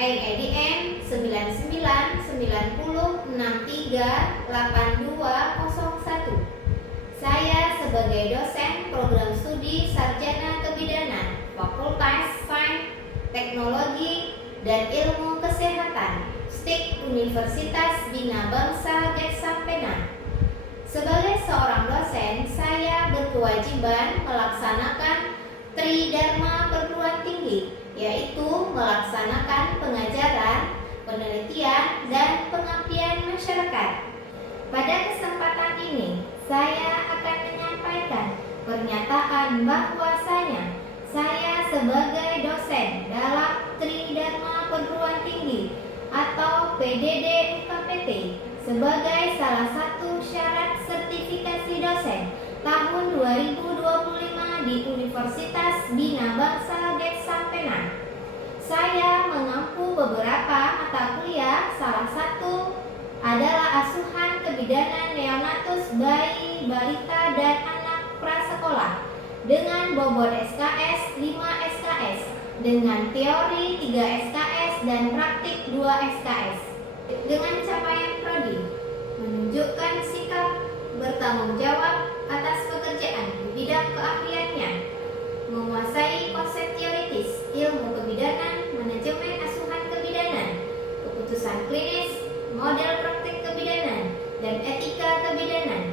IADN 9990638201. Saya sebagai dosen program studi Sarjana Kebidanan Fakultas Sains, Teknologi, dan Ilmu Kesehatan STIK Universitas Bina Bangsa Geksampena. Sebagai seorang dosen, saya berkewajiban melaksanakan Tridharma Perguruan Tinggi, yaitu melaksanakan pengajaran, penelitian, dan pengabdian masyarakat. Pada kesempatan ini, saya akan menyampaikan pernyataan bahwasanya saya sebagai dosen dalam Tridharma Perguruan Tinggi atau PDD UKPT sebagai salah satu syarat sertifikasi dosen tahun 2025 di Universitas Bina Bangsa Geksampena. Saya mengampu beberapa mata kuliah, salah satu adalah asuhan kebidanan neonatus bayi, balita, dan anak prasekolah dengan bobot SKS 5 SKS dengan teori 3 SKS dan praktik 2 SKS. Dengan capaian prodi menunjukkan sikap bertanggung jawab atas pekerjaan di bidang keahliannya, menguasai konsep teoritis, ilmu kebidanan, manajemen asuhan kebidanan, keputusan klinis, model praktik kebidanan, dan etika kebidanan,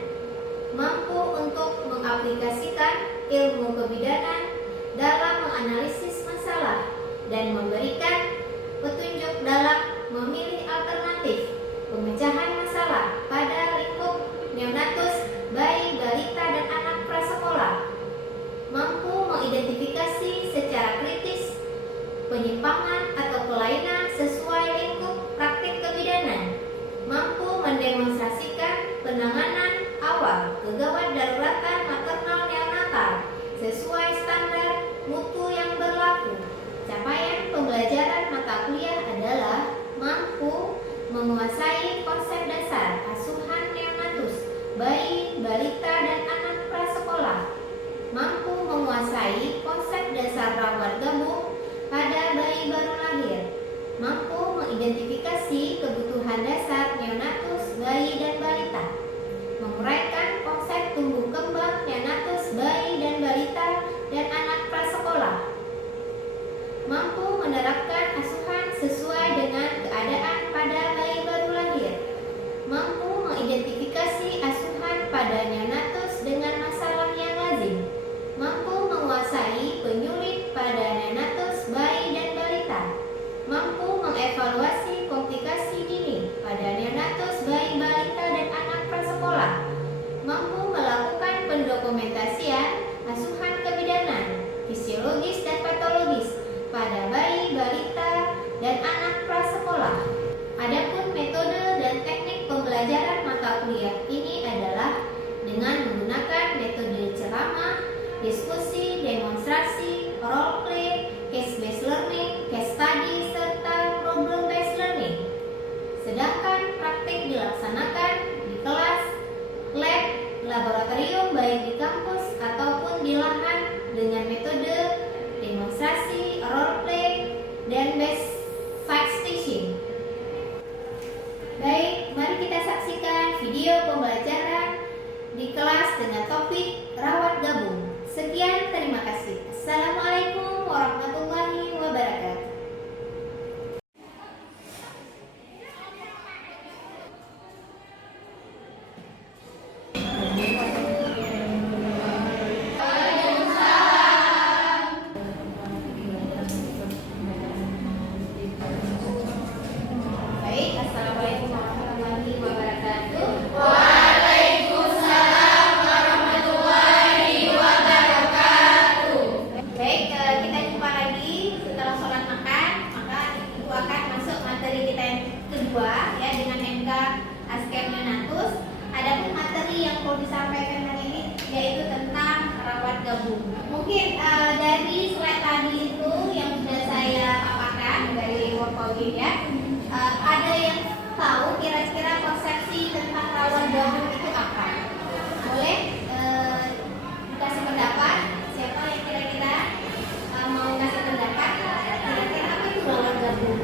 mampu untuk mengaplikasikan ilmu kebidanan dalam menganalisis masalah dan memberikan petunjuk dalam memilih alternatif pemecahan masalah pada lingkup neonatus, bayi, balita, dan anak prasekolah, mampu mengidentifikasi secara kritis penyimpangan atau kelainan sesuai lingkup praktik kebidanan, mampu mendemonstrasikan penanganan awal kegawat daruratan maternal neonatal sesuai standar mutu yang berlaku. Capaian pembelajaran mata kuliah adalah mampu menguasai konsep dasar asuhan neonatus, bayi, balita, dan anak prasekolah, mampu menguasai konsep dasar rawat gabung pada bayi baru lahir, mampu mengidentifikasi kebutuhan dasar neonatus, bayi, dan balita, menguraikan konsep tumbuh kembang neonatus, bayi, dan balita, dan anak prasekolah, mampu menerapkan asuhan sesuai dengan keadaan pada bayi baru lahir, mampu mengidentifikasi asuhan pada neonatus dengan masalah yang lazim, mampu menguasai penyulit pada neonatus, bayi, dan balita, mampu mengevaluasi komplikasi dini pada neonatus, bayi, balita, dan anak prasekolah, mampu melakukan pendokumentasian asuhan kebidanan, fisiologis dan patologis pada bayi, balita, dan anak prasekolah. Adapun metode dan teknik pembelajaran mata kuliah ini adalah dengan menggunakan metode ceramah, diskusi, demonstrasi, role play, case based learning, case study, serta problem based learning. Sedangkan praktik dilaksanakan di kelas, lab, laboratorium baik di kampus ataupun di lahan dengan metode demonstrasi, role play, dan best site teaching. Baik, mari kita saksikan video pembelajaran di kelas dengan topik rawat gabung. Sekian, terima kasih. Assalamualaikum warahmatullahi wabarakatuh. Baik, assalamualaikum warahmatullahi wabarakatuh. Waalaikumsalam warahmatullahi wabarakatuh. Baik, kita jumpa lagi setelah sholat makan. Maka Ibu akan masuk materi kita yang kedua, ya, dengan MK Askem Neonatus. Adapun materi yang perlu disampaikan hari ini yaitu tentang rawat gabung. Mungkin dari slide tadi itu yang sudah saya paparkan dari PowerPoint, ya, ada yang tahu kira-kira konsepsi tentang rawat gabung itu apa? Boleh dikasih pendapat? Siapa yang kira-kira mau kasih pendapat? Kira-kira apa itu rawat gabung?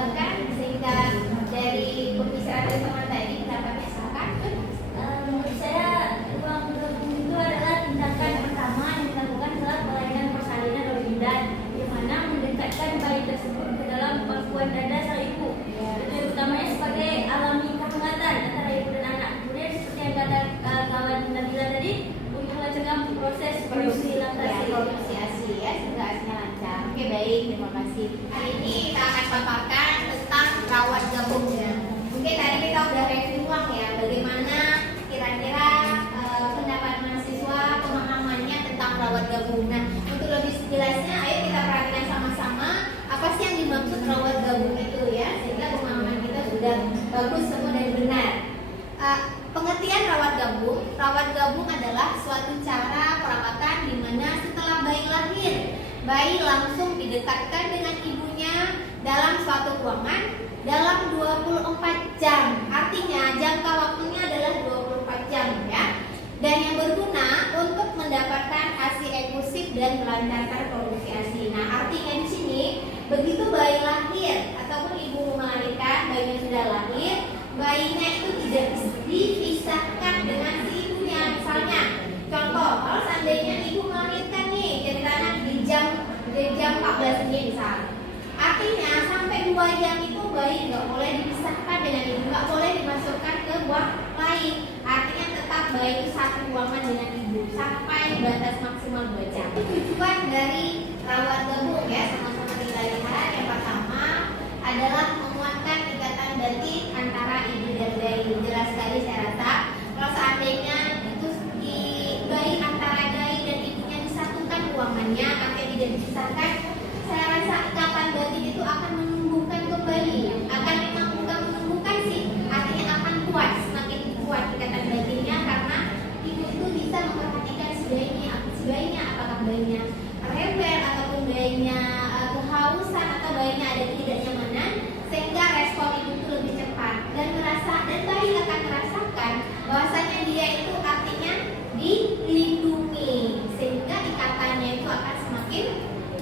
kembangkan sehingga dari pembicaraan teman tadi dapat misalkan? Menurut saya ruang gabung itu adalah tindakan pertama yang dilakukan saat pelayanan persalinan atau bidan, di mana mendekatkan bayi tersebut ke dalam pangkuan dada sang ibu. Tujuan utamanya sebagai alami kehangatan antara ibu dan anak. Kemudian seperti yang kata kawan Nabila tadi, untuk melancarkan proses produksi Ya, laktasi. produksi ASI ya, semoga ASI-nya lancar. Oke, baik, terima kasih. Hari ini kita akan paparkan tentang rawat gabung ya. Mungkin tadi kita udah review ulang ya, bagaimana kira-kira pendapat mahasiswa pemahamannya tentang rawat gabung. Nah, untuk lebih jelasnya, ayo kita perhatikan sama-sama apa sih yang dimaksud rawat gabung itu ya, sehingga pemahaman kita sudah bagus semua dan benar. Pengertian rawat gabung adalah suatu cara perawatan di mana setelah bayi lahir, bayi langsung didekatkan dengan ibunya dalam suatu ruangan dalam 24 jam. Artinya jangka waktunya adalah 24 jam ya. Dan yang berguna untuk mendapatkan ASI eksklusif dan melancarkan produksi ASI. Nah, artinya di sini begitu bayi lahir ataupun ibu melahirkan, bayinya sudah lahir, bayinya itu tidak dipisahkan dengan si ibunya. Misalnya, contoh, kalau seandainya ibu melahirkan nih, ceritanya di jam 14 ini misalnya. Artinya sampai 2 jam itu bayi nggak boleh dipisahkan dengan ibu, nggak boleh dimasukkan ke ruang lain. Artinya tetap bayi itu satu ruangan dengan ibu sampai batas maksimal 2 jam. Itu tujuan dari rawat gabung ya. Sama-sama kita lihat. Yang pertama adalah menguatkan ikatan batin antara ibu dan bayi. Jelas sekali saya rasa. Kalau seandainya itu di bayi antara bayi dan ibunya disatukan ruangannya, artinya tidak dipisahkan, saya rasa ikatan batin itu akan menumbuhkan kembali, akan memang bukan menumbuhkan sih, artinya akan kuat, semakin kuat ikatan batinnya karena ibu itu bisa memperhatikan si bayinya apakah bayinya rewel ataupun bayinya kehausan atau bayinya ada ketidaknyamanan, sehingga respon ibu itu lebih cepat dan bayi akan merasakan bahwasanya dia itu artinya dilindungi, sehingga ikatannya itu akan semakin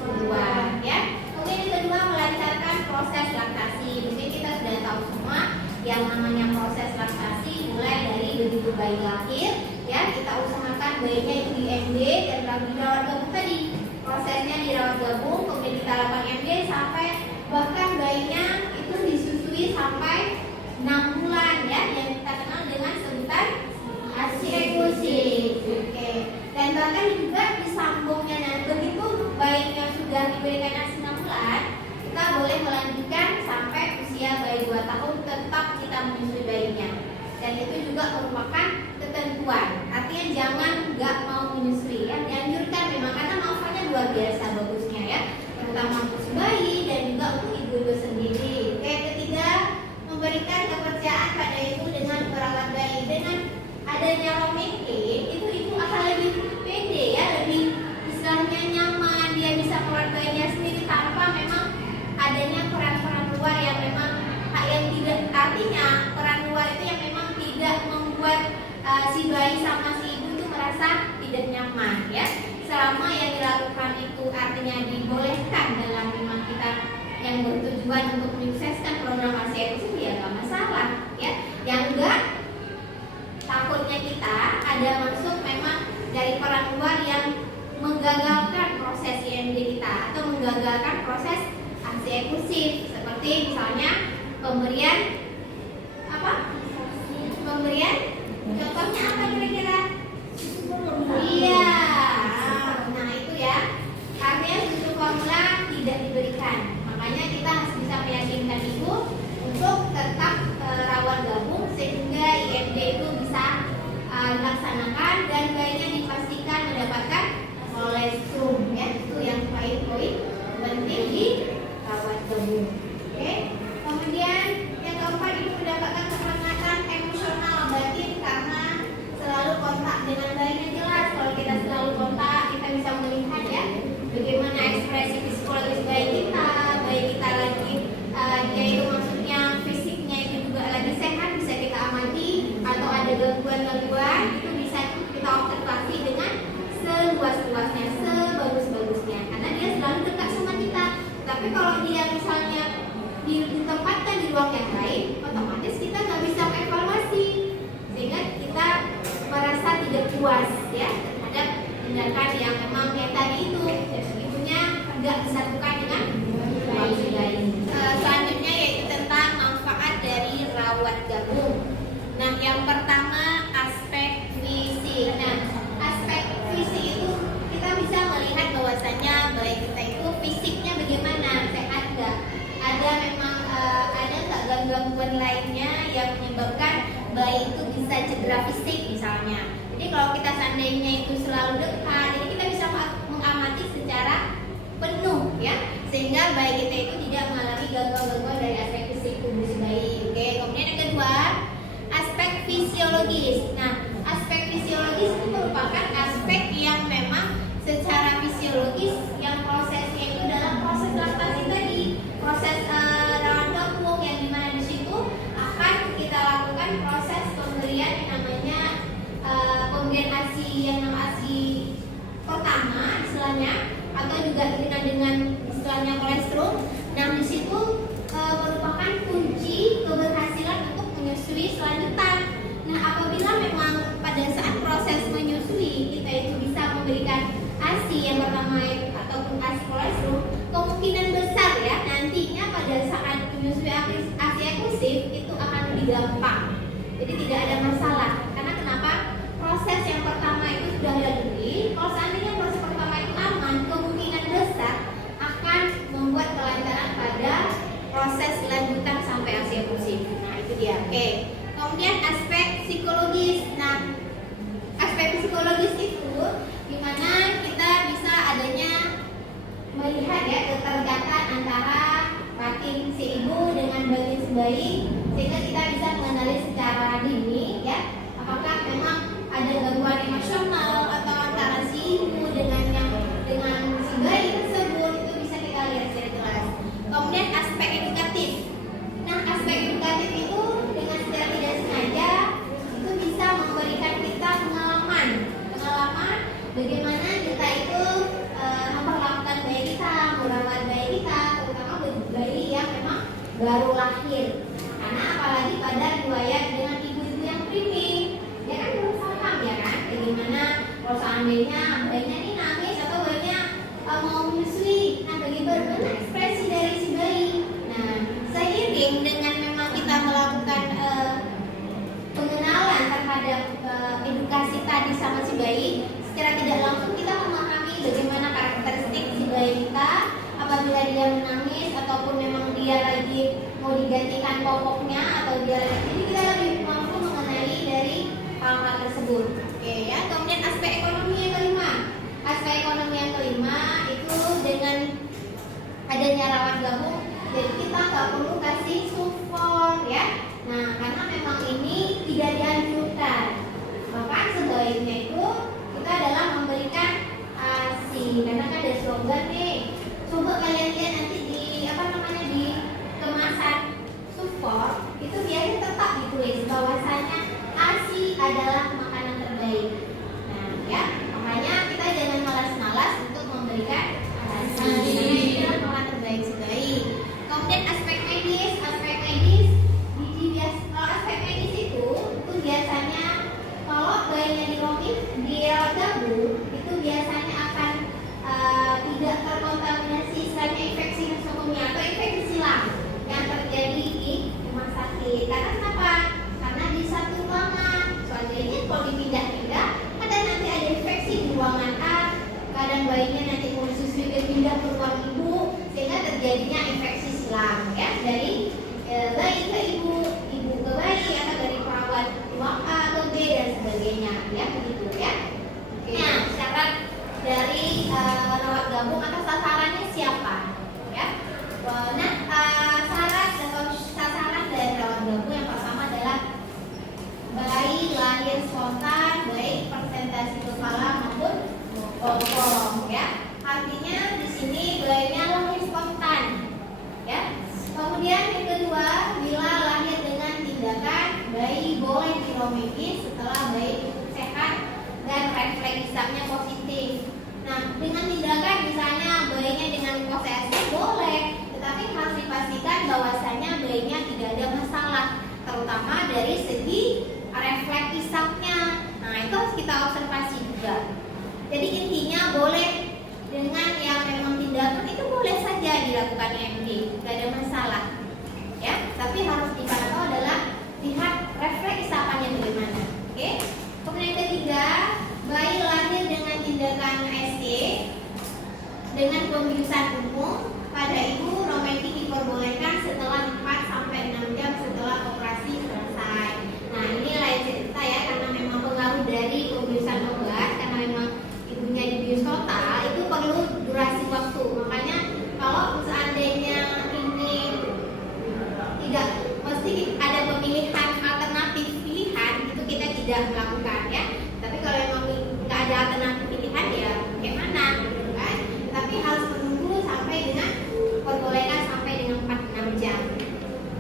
kuat ya. Kemudian yang kedua, melancarkan proses laktasi. Mungkin kita sudah tahu semua yang namanya proses laktasi mulai dari begitu bayi lahir ya, kita usahakan bayinya itu di MD dan di rawat gabung tadi. Prosesnya di rawat gabung, kemudian kita lakukan MD sampai bahkan bayinya itu disusui sampai 6 bulan ya, yang kita kenal dengan sebutan ASI eksklusif. Oke. Dan bahkan juga disambungnya, nah begitu bayinya sudah diberikan ASI 6 bulan, kita boleh melanjutkan sampai usia bayi 2 tahun tetap kita menyusui bayinya. Dan itu juga merupakan ketentuan. Artinya jangan nggak mau menyusui ya, dianjurkan memang karena manfaatnya luar biasa bagusnya ya, terutama untuk bayi dan juga untuk ibu-ibu sendiri. Oke, ketiga, memberikan kepercayaan pada ibu dengan merawat bayi. Dengan adanya romaking itu ibu akan lebih pede ya, lebih istilahnya nyaman, dia bisa merawat bayinya sendiri tanpa memang adanya peran-peran luar yang memang tidak, artinya peran luar itu yang memang tidak membuat si bayi sama si ibu itu merasa tidak nyaman ya. Selama yang dilakukan itu artinya dibolehkan dalam memang kita yang bertujuan untuk menyukseskan program ASI eksklusif ya nggak masalah ya. Yang enggak, takutnya kita ada masuk memang dari peran luar yang menggagalkan proses IMD kita atau menggagalkan proses ASI eksklusif, seperti misalnya pemberian contohnya apa kira-kira? Iya, nah itu ya, artinya susu formula tidak diberikan. Makanya kita harus bisa meyakinkan ibu untuk tetap rawat gabung sehingga IMD itu bisa dilaksanakan dan bayinya dipastikan mendapatkan kolestrum ya. Itu yang poin-poin penting di rawat gabung. Oke. Kemudian yang keempat, ibu mendapatkan kehangatan emosional batin karena selalu kontak dengan bayinya. Jelas kalau kita selalu kontak, kita bisa melihat ya bagaimana ekspresi psikologis bayi kita lagi dia itu maksudnya fisiknya itu juga lagi sehat, bisa kita amati, atau ada gangguan itu bisa kita observasi dengan seluas-luasnya, sebagus-bagusnya karena dia selalu dekat sama kita. Tapi kalau dia misalnya di tempat yang lain, otomatis kita nggak bisa mengevaluasi, sehingga kita merasa tidak puas ya terhadap tindakan yang memang kayak tadi itu, dan ibunya nggak disatukan dengan bayi. Selanjutnya yaitu tentang manfaat dari rawat gabung. Nah, yang pertama aspek fisik. Nah, aspek fisik itu kita bisa melihat bahwasannya bayi kita itu fisiknya bagaimana, sehat nggak? Ada memang ada nggak gangguan lainnya yang menyebabkan bayi itu bisa cedera fisik misalnya. Jadi kalau kita seandainya itu selalu dekat, jadi kita bisa mengamati secara penuh ya, sehingga bayi kita itu tidak mengalami gangguan-gangguan dari aspek fisik tubuh si bayi. Oke, kemudian yang kedua aspek fisiologis. Nah, aspek fisiologis itu merupakan aspek yang memang secara fisiologis yang prosesnya itu dalam proses laktasi tadi, proses rawat gabung yang dimana di situ akan kita lakukan proses pemberian yang namanya pemberian ASI yang namanya ASI pertama istilahnya, atau juga dikenal dengan istilahnya kolestrum. Nah, di situ merupakan kunci keberhasilan untuk menyusui selanjutnya. Nah, apabila memang pada saat proses menyusui kita itu bisa memberikan ASI yang pertama ataupun ASI kolestrum, kemungkinan besar ya nantinya pada saat menyusui ASI eksklusif itu akan lebih gampang. Jadi tidak ada masalah. Karena kenapa? Proses yang pertama itu sudah dilalui. Kalau seandainya proses pertama itu aman, kemungkinan besar akan membuat kelancaran pada proses lanjutan sampai ASI eksklusif. Nah, itu dia. Oke. Kemudian aspek psikologis. Nah, aspek psikologis itu dimana kita bisa adanya melihat ya keterkaitan antara batin si ibu dengan batin si bayi, sehingga kita bisa mengenali secara dini ya apakah memang ada gangguan emosional atau antara si ibu dengan si bayi tersebut, itu bisa kita lihat secara jelas. Kemudian aspek edukatif. Nah, aspek edukatif itu dengan secara tidak sengaja itu bisa memberikan kita pengalaman bagaimana kita itu memperlakukan bayi kita, merawat bayi kita, terutama bayi yang memang baru lahir. Karena apalagi pada riwayat dengan ibu-ibu yang primi, dia kan belum paham ya kan, bagaimana kalau seandainya bayinya ini nangis atau bayinya mau menyusui, nah bagaimana ekspresi dari si bayi. Nah, seiring dengan memang kita melakukan pengenalan terhadap edukasi tadi sama si bayi, secara tidak langsung kita memahami bagaimana karakteristik si bayi kita apabila dia menangis ataupun memang dia lagi mau digantikan popoknya atau dia lagi, jadi kita lebih mampu mengenali dari hal-hal tersebut. Oke ya. Kemudian aspek ekonomi yang kelima. Aspek ekonomi yang kelima itu dengan adanya rawat gabung, jadi kita nggak perlu kasih support ya. Nah, karena memang ini tidak dianjurkan. Maka sebaiknya itu kita adalah memberikan ASI, karena kan ada slogan nih. Coba kalian lihat nanti di di kemasan support itu biasanya tetap ditulis bahwasanya ASI adalah makanan terbaik. Nah, ya makanya kita jangan malas-malas untuk memberikan ASI adalah makanan terbaik si bayi. Kemudian aspek medis, kalau aspek medis itu biasanya kalau bayinya di rawat gabung itu biasanya akan tidak terkontaminasi istilahnya infeksi nosocomia atau infeksi silang yang terjadi di rumah sakit. Karena kenapa? Karena di satu ruangan. Soalnya kalau dipindah-pindah, ada nanti ada infeksi di ruangan A, kadang bayinya nanti mau disusui pindah ke ruang ibu, sehingga terjadinya infeksi silang ya dari bayi ke ibu ke bayi, atau dari perawat ruang A ke B dan sebagainya ya, begitu ya. Oke. Nah, syarat dari rawat gabung atau sasarannya siapa ya? Nah, syarat atau sasaran dari rawat gabung yang pertama adalah bayi lahir spontan, baik persentase kepala maupun bokong ya. Artinya di sini bayinya lahir spontan ya. Kemudian yang kedua, bila lahir dengan tindakan, bayi boleh diromedis setelah bayi sehat dan refleks hisapnya positif. Nah, dengan tindakan misalnya bayinya dengan proses kita observasi juga. Jadi intinya boleh dengan yang memang tindakan itu boleh saja dilakukan EMG, tidak ada masalah, ya. Tapi harus dipantau adalah lihat refleks isapannya bagaimana. Oke. Kemudian yang ketiga, bayi lahir dengan tindakan SC dengan pembiusan umum pada ibu romantik diperbolehkan setelah 4 sampai 6 jam setelah operasi selesai. Nah, ini lain cerita ya, karena memang pengaruh dari pembiusan obat, karena memang ibunya dibius total itu perlu durasi waktu. Makanya kalau seandainya ini tidak, mesti ada pemilihan alternatif pilihan, itu kita tidak melakukan ya. Tapi kalau memang nggak ada alternatif pilihan ya bagaimana gitu kan. Tapi harus menunggu sampai dengan perbolehkan sampai dengan 4-6 jam.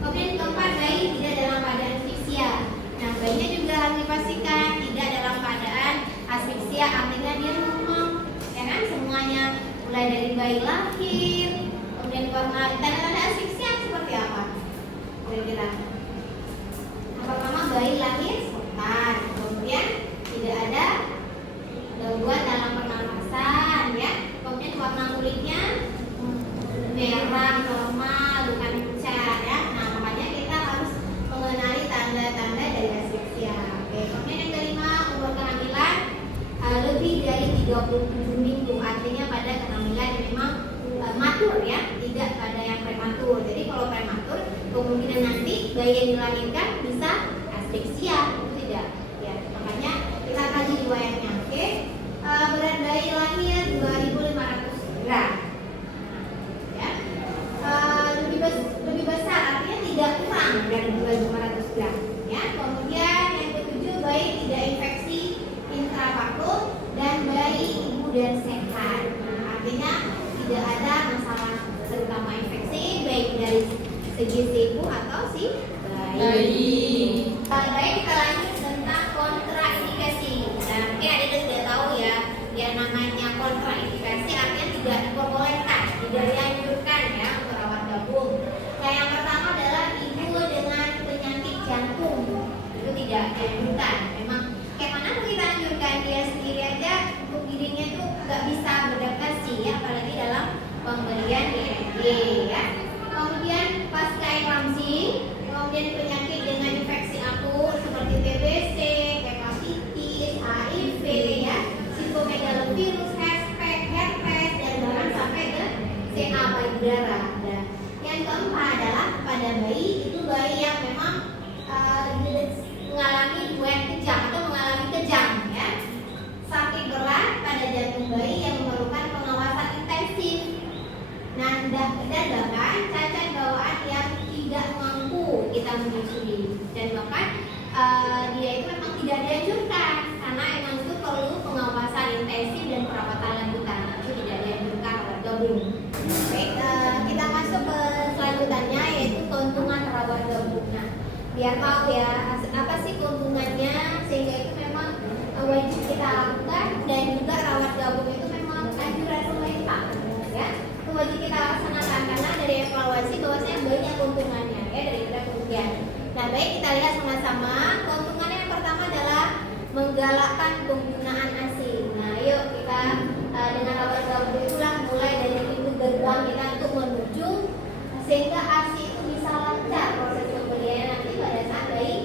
Kemudian keempat, bayi tidak dalam keadaan asfiksia. Nah, bayinya juga harus dipastikan tidak dalam keadaan asfiksia, artinya dia ngomong, ya kan, semuanya mulai dari bayi lahir, kemudian tanda-tanda asfiksia seperti apa? Kira-kira. Yang pertama, bayi lahir spontan, kemudian tidak ada gangguan dalam pernapasan, ya. Kemudian warna kulitnya merah normal, bukan pucat, ya. Nah, makanya kita harus mengenali tanda-tanda dari asfiksia. Oke. Kemudian yang kelima, umur kehamilan lebih dari 37 minggu, artinya pada kehamilan yang memang matur ya, tidak pada yang prematur. Jadi kalau prematur kemungkinan nanti bayi yang dilahirkan bisa asfiksia, itu tidak. Ya, makanya kita kaji riwayatnya. Oke. Berat bayi lahir 2.500 gram. Ya. Lebih besar artinya tidak kurang dari 2.500 gram. Ya. Kemudian yang ketujuh, bayi tidak infeksi intrapartum dan bayi ibu dan sehat. Nah, artinya tidak ada masalah terutama infeksi baik dari segi si ibu atau si bayi. Baik, kita lanjut tentang kontraindikasi. Nah, mungkin ada yang sudah tahu ya, yang namanya kontraindikasi artinya tidak diperbolehkan, tidak dianjurkan ya untuk rawat gabung. Nah, yang pertama adalah ibu dengan penyakit jantung, itu tidak dianjurkan. Memang kayak mana kita anjurkan, dia sendiri aja untuk dirinya itu nggak bisa beradaptasi ya, apalagi dalam pemberian IMG ya. Kemudian pasca eklamsi, kemudian penyakit dengan infeksi akut seperti TBC, hepatitis, HIV ya, sitomegalovirus, herpes, dan bahkan sampai ke CA payudara. Nah, yang keempat adalah pada bayi, itu bayi yang memang mengalami buat kejang atau mengalami kejang ya, sakit berat pada jantung bayi yang memerlukan pengawasan intensif. Nah, dan bahkan cacat bawaan yang tidak mampu kita menyusui, dan bahkan dia itu memang tidak dianjurkan karena emang itu perlu pengawasan intensif dan perawatan lanjutan, itu tidak dianjurkan rawat gabung. Baik, kita masuk ke selanjutnya yaitu keuntungan rawat gabung. Nah, biar tahu ya apa sih keuntungannya, sehingga itu memang wajib kita lakukan, dan juga rawat gabung itu memang anjuran pemerintah ya, itu wajib kita laksanakan karena dari evaluasi bahwasanya banyak keuntungannya ya daripada kerugian. Nah, baik, kita lihat sama-sama. Keuntungannya yang pertama adalah menggalakkan penggunaan ASI. Nah, yuk kita dengan rawat gabung itulah mulai dari pintu gerbang kita untuk menuju sehingga ASI itu bisa lancar proses pemberian nanti pada saat bayi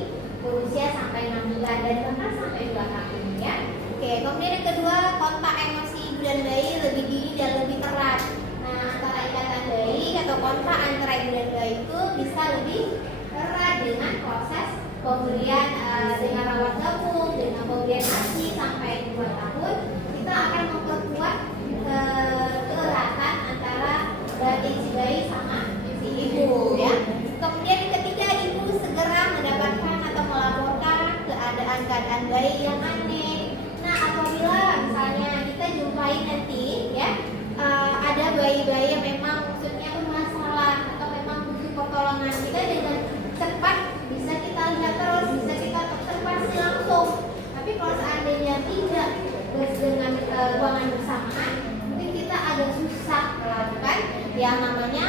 berusia sampai 6 bulan dan bahkan sampai 2 tahun ya. Oke, kemudian yang kedua, kontak emosi ibu dan bayi lebih dini dan lebih erat. Nah, antara ikatan bayi atau kontak antara ibu dan bayi itu bisa lebih erat dengan proses pemberian dengan rawat gabung, dengan pemberian ASI sampai 2 tahun. Kita akan memperkuat keeratan antara batin si bayi sama si ibu ya. Kemudian yang ketiga, ibu segera mendapatkan atau melaporkan keadaan bayi yang aneh. Nah, apabila misalnya kita jumpai nanti ya ada bayi-bayi yang memang maksudnya bermasalah atau memang butuh pertolongan, kita dengan cepat bisa kita lihat terus, bisa kita observasi langsung. Tapi kalau seandainya tidak dengan ruangan bersamaan, mungkin kita agak susah melakukan yang namanya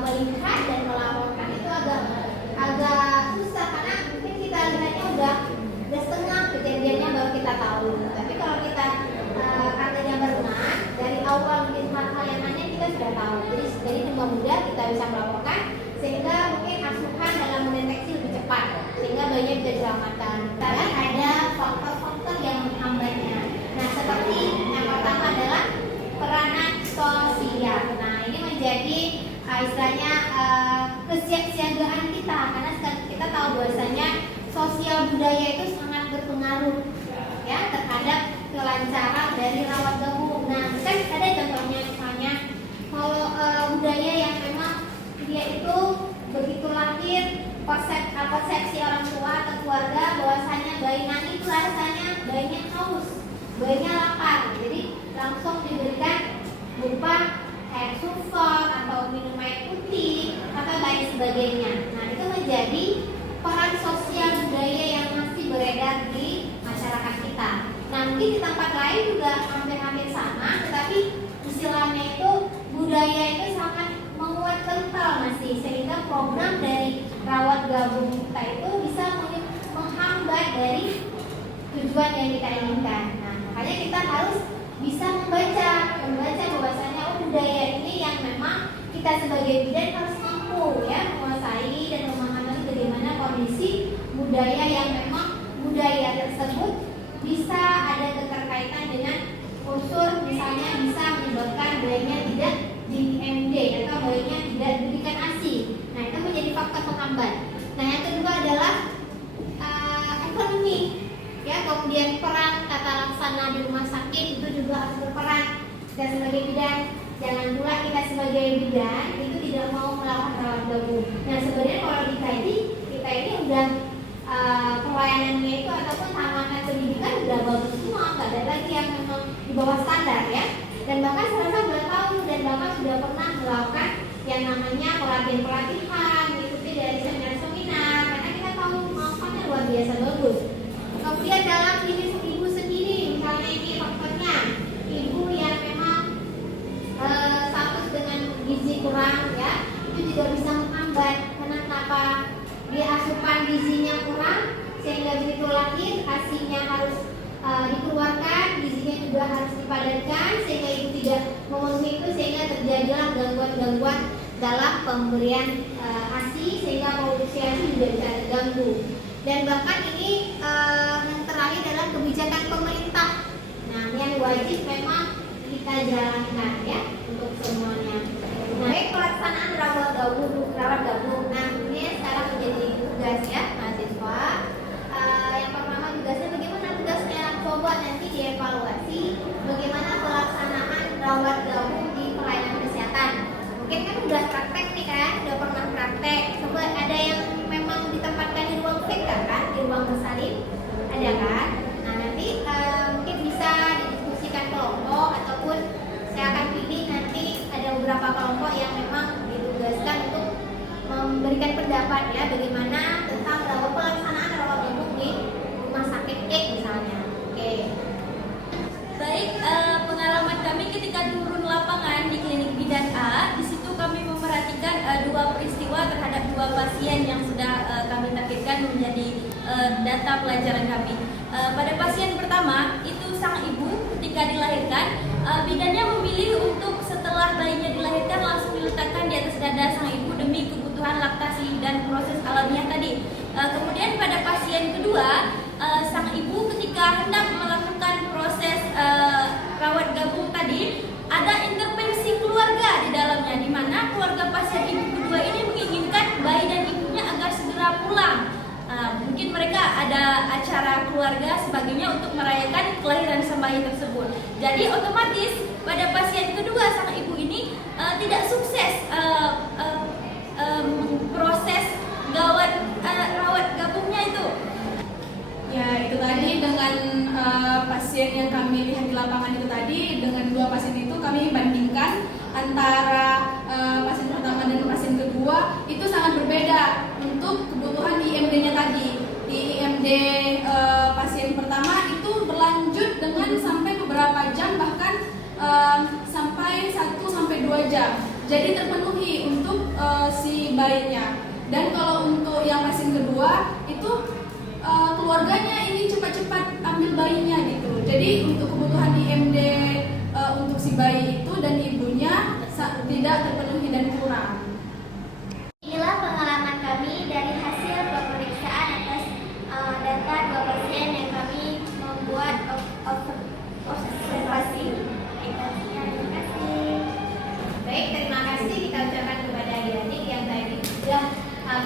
melihat dan melaporkan, itu agak susah karena mungkin kita lihatnya udah setengah kejadiannya baru kita tahu awal mungkin hal-hal yang aneh kita sudah tahu. Jadi dengan mudah kita bisa melaporkan sehingga mungkin asuhan dalam mendeteksi lebih cepat sehingga bayinya bisa diselamatkan. Tapi ada faktor-faktor yang menghambatnya. Nah, seperti yang pertama adalah peranan sosial. Nah, ini menjadi istilahnya kesiapsiagaan kita, karena kita tahu bahwasanya sosial budaya itu sangat berpengaruh ya terhadap kelancaran dari rawat gabung. Nah, kan ada contohnya misalnya kalau budaya yang memang dia itu begitu lahir persepsi orang tua atau keluarga bahwasanya bayi nanti itu rasanya bayinya haus, bayinya lapar, jadi langsung diberikan berupa air sulfur atau minum air putih atau lain sebagainya. Nah, itu menjadi peran sosial budaya yang masih beredar di masyarakat kita. Nah, mungkin di tempat lain juga hampir-hampir sama, tetapi istilahnya itu budaya itu sangat menguat kental masih, sehingga program dari rawat gabung kita itu bisa menghambat dari tujuan yang kita inginkan. Nah, makanya kita harus bisa membaca bahwasanya budaya ini yang memang kita sebagai bidan harus mampu ya menguasai dan memahami bagaimana kondisi budaya yang memang budaya tersebut bisa ada keterkaitan dengan unsur misalnya bisa menyebabkan bayinya tidak di MD atau bayinya tidak diberikan ASI. Nah, itu menjadi faktor penghambat. Nah, yang kedua adalah ekonomi ya, kemudian peran tata laksana di rumah sakit itu juga harus berperan. Kita sebagai bidan, jangan pula kita sebagai bidan itu tidak mau melakukan rawat gabung. Nah, sebenarnya kalau kita ini udah pelayanannya itu ataupun tahapan pendidikan udah bagus semua, nggak ada lagi yang memang di bawah standar ya. Dan bahkan saya sudah tahu dan bahkan sudah pernah melakukan yang namanya pelatihan mengikuti dari seminar-seminar, karena kita tahu manfaatnya luar biasa bagus. Kemudian dalam diri ibu sendiri, misalnya ini faktornya ibu yang memang status dengan gizi kurang ya, itu juga bisa menghambat. Karena kenapa? Dia asupan gizinya kurang sehingga begitu lahir ASI-nya harus dikeluarkan, gizinya juga harus dipadatkan sehingga ibu tidak memenuhi itu, sehingga terjadilah gangguan-gangguan dalam pemberian ASI sehingga produksi ASI juga bisa terganggu. Dan bahkan ini yang terakhir adalah kebijakan pemerintah. Nah, yang wajib memang kita jalankan ya untuk semuanya. Nah, baik pelaksanaan rawat gabung. Nah, ini sekarang menjadi tugas ya mahasiswa. Yang pertama tugasnya bagaimana tugasnya? Coba nanti dievaluasi bagaimana pelaksanaan rawat gabung di pelayanan kesehatan. Mungkin kan udah praktek nih kan, udah pernah praktek. Coba ada yang memang ditempatkan di ruang fit kan, di ruang bersalin, ada kan? Nah, nanti mungkin bisa didiskusikan kelompok ataupun saya akan pilih nanti ada beberapa kelompok yang memang ditugaskan untuk memberikan pendapat ya bagaimana tentang pelaksanaan rawat gabung di rumah sakit X misalnya. Oke. Baik, pengalaman kami ketika turun lapangan di klinik bidan A, di situ kami memperhatikan dua peristiwa terhadap dua pasien yang sudah kami targetkan menjadi data pelajaran kami. Pada pasien pertama, itu sang ibu ketika dilahirkan, bidannya memilih untuk setelah bayinya dilahirkan langsung diletakkan di atas dada sang ibu demi kebutuhan laktasi dan proses alamiah tadi. Kemudian pada pasien kedua, sang ibu ketika hendak melakukan proses rawat gabung tadi, ada intervensi keluarga di dalamnya, di mana keluarga pasien ibu kedua ini menginginkan bayi dan ibunya agar segera pulang. Mungkin mereka ada acara keluarga sebagainya untuk merayakan kelahiran sang bayi tersebut. Jadi otomatis pada pasien kedua sang ibu ini tidak sukses proses rawat gabungnya itu. Ya, itu tadi dengan pasien yang kami lihat di lapangan itu tadi, dengan dua pasien itu kami bandingkan antara pasien pertama dan pasien kedua itu sangat berbeda untuk kebutuhan di IMD-nya tadi. Di IMD pasien pertama itu berlanjut dengan sampai beberapa jam, bahkan sampai 1-2 jam. Jadi terpenuhi untuk si bayinya. Dan kalau untuk yang pasien kedua itu keluarganya ingin cepat-cepat ambil bayinya gitu. Jadi untuk kebutuhan di IMD untuk si bayi itu dan ibunya tidak terpenuhi dan kurang. Inilah pengalaman kami dari hasil pemeriksaan atas data 2 pasien yang kami membuat observasi. Terima kasih. Baik, terima kasih kita ucapkan kepada adik-adik yang tadi sudah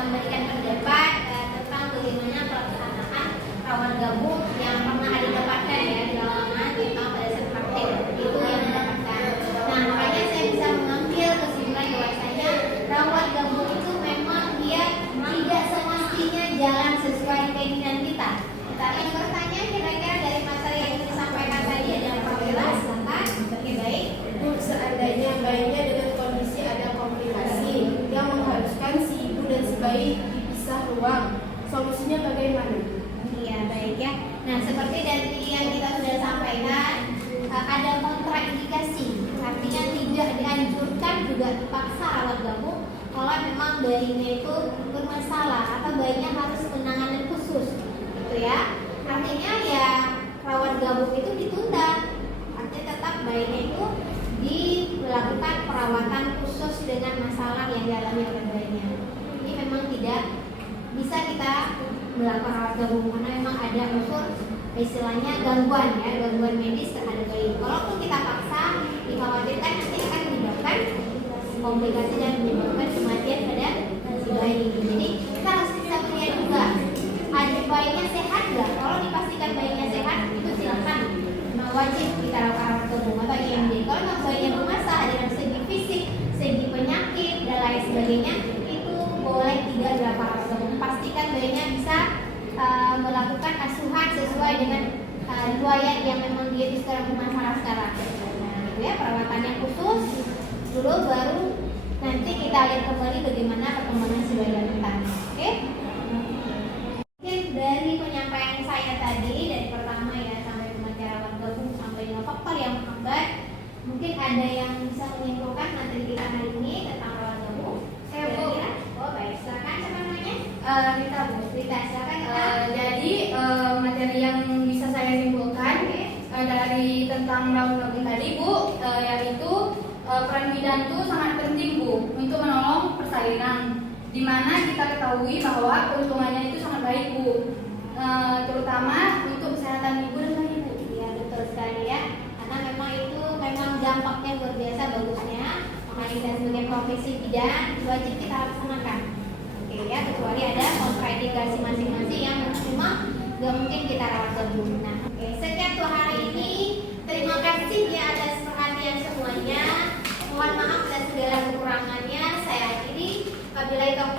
memberikan pendapat tentang bagaimana pelaksanaan rawat gabung yang pernah didapatkan ya di lapangan, terutama pada saat praktek itu yang mendapatkan. Nah, makanya saya bisa mengambil kesimpulan bahwasanya rawat gabung itu memang dia tidak semestinya jalan sesuai keinginan kita. Tapi yang bertanya kira-kira dari materi yang disampaikan tadi ada yang jelas, silakan. Oke, baik. Bu, seandainya bayinya dengan kondisi ada komplikasi yang mengharuskan si ibu dan si bayi dipisah ruang, solusinya bagaimana? Iya, baik ya. Nah, seperti dari yang kita sudah sampaikan, ada kontraindikasi, artinya tidak dianjurkan juga dipaksa rawat gabung kalau memang bayinya itu bermasalah atau bayinya harus penanganan khusus, gitu ya. Artinya ya rawat gabung itu ditunda, artinya tetap bayinya itu dilakukan perawatan khusus dengan masalah yang dialami oleh bayinya. Ini memang tidak bisa kita melakukan rawat gabung karena memang ada unsur istilahnya gangguan ya, gangguan medis terhadap bayi. Kalaupun kita paksa, dikhawatirkan nanti akan menyebabkan komplikasi dan menyebabkan kematian pada si bayi. Jadi kita harus bisa melihat juga ada bayinya sehat nggak. Kalau dipastikan bayinya sehat itu silakan wajib kita lakukan rawat gabung atau IMD. Kalau memang bayinya bermasalah dengan segi fisik, segi penyakit dan lain sebagainya, itu boleh tidak dilakukan rawat gabung. Pastikan bayinya bisa melakukan asuhan sesuai dengan riwayat yang memang dia sedang bermasalah sekarang. Nah, itu ya perawatannya khusus dulu, baru nanti kita lihat kembali bagaimana perkembangan si bayi yang depan. Oke? Mungkin dari penyampaian saya tadi dari pertama ya sampai materi rawat gabung sampai dengan faktor yang menghambat, mungkin ada yang bisa menyimpulkan materi kita hari ini tentang rawat gabung. Saya Bu. Oh baik, silakan siapa namanya? Rita, Bu. Rita, silakan Rita. Jadi materi yang bisa saya simpulkan dari tentang rawat gabung tadi, Bu, yaitu peran bidan itu sangat penting, Bu, untuk menolong persalinan, di mana kita ketahui bahwa keuntungannya itu sangat baik, Bu, terutama untuk kesehatan ibu dan bayi, Bu. Iya betul sekali ya, karena memang itu memang dampaknya luar biasa bagusnya. Makanya kita sebagai profesi bidan wajib kita laksanakan. Oke ya, kecuali ada kontraindikasi masing-masing yang memang gak mungkin kita rawat gabung. Nah, oke, sekian tuh hari ini. Terima kasih ya atas perhatian semuanya. Mohon maaf atas segala kekurangannya. Saya akhiri. Wabillahi taufiq